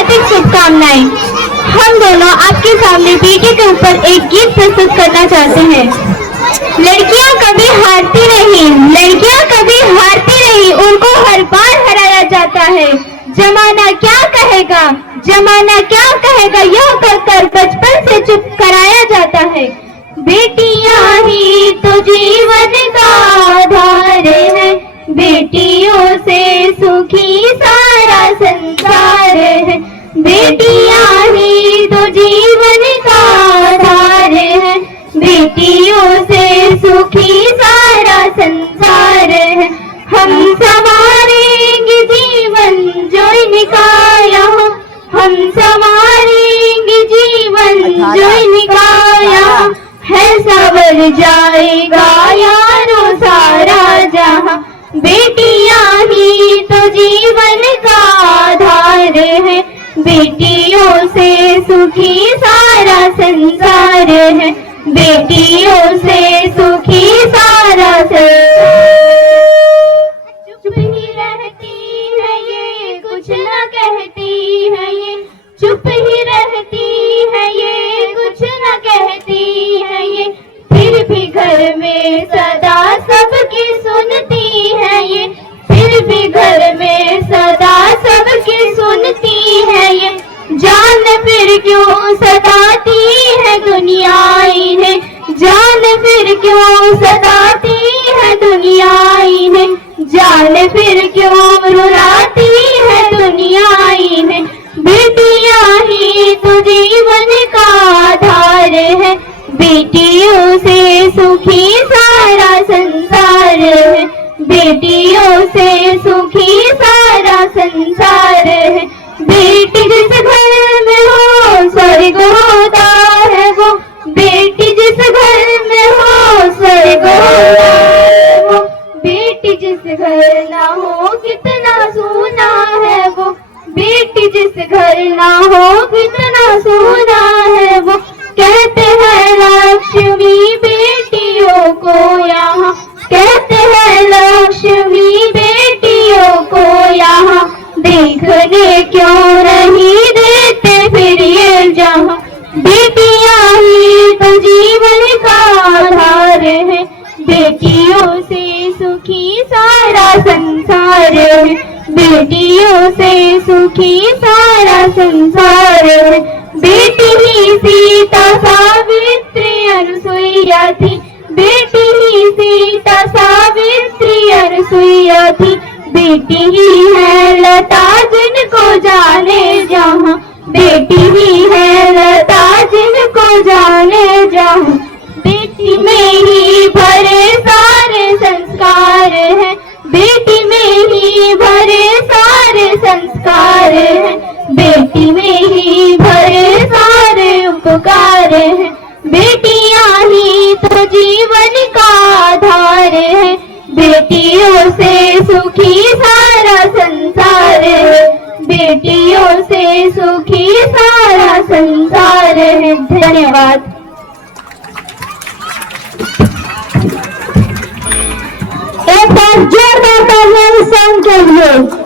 हार्दिक शुभकामनाएं। हम दोनों आपके सामने बेटी के ऊपर एक गीत प्रस्तुत करना चाहते हैं। लड़कियां कभी हारती नहीं, लड़कियां कभी हारती नहीं, उनको हर बार हराया जाता है। जमाना क्या कहेगा, जमाना क्या कहेगा, यह कहकर बचपन से चुप कराया जाता है। बेटियां ही तो जीवन का आधार है, बेटियों से सुखी सारा संसार है। बेटियां ही तो जीवन का आधार है, बेटियों से सुखी सारा संसार है। हम संवारेंगे जीवन जो इनका यहाँ, हम संवारेंगे जीवन जो इनका यहाँ है। संवर जाएगा यारों सारा जहाँ, बेटियां ही तो जीवन का आधार है, बेटियों से सुखी सारा संसार है। बेटियों से सुखी सारा संसार। चुप ही रहती है ये, कुछ न कहती है ये, चुप ही रहती है ये, कुछ न कहती है ये, फिर भी घर में सदा सबकी सुनती है ये, फिर भी घर में सदा सबकी सुनती है ये। जान फिर क्यों सताती है दुनिया इन्हें, जान फिर क्यों सताती है दुनिया इन्हें, जान फिर क्यों रुलाती है दुनिया इन्हें। बेटियां ही तो जीवन का आधार है, बेटियों से सुखी सारा संसार है, बेटियों से सुखी सारा संसार है। बेटी जिस घर में हो स्वर्ग होता है वो, बेटी जिस घर में हो स्वर्ग होता है वो, बेटी जिस घर ना हो कितना सूना है वो, बेटी जिस घर ना हो कितना सूना है वो। कहते हैं लक्ष्मी बेटियों को यहाँ, कहते हैं लक्ष्मी बेटियों को यहाँ, देखने क्यों नहीं देते फिर ये जहाँ। बेटियां ही तो जीवन का आधार है, बेटियों से सुखी सारा संसार है, बेटियों से सुखी सारा संसार है। बेटी ही सीता सावित्री अनसुईया थी, बेटी ही सीता सावित्री अनसुईया थी, बेटी ही है लता जिनको जाने जहाँ, बेटी ही है लता जिनको जाने जहाँ। बेटी में ही भरे सारे संस्कार है, बेटी में ही भरे सारे संस्कार है, बेटी में ही भरे सारे उपकार है। बेटियां ही तो जीवन का आधार है, बेटियों से सुखी सारा संसार है, बेटियों से सुखी सारा संसार है। धन्यवाद। एक बार जोरदार तालियां इस सॉन्ग के लिए।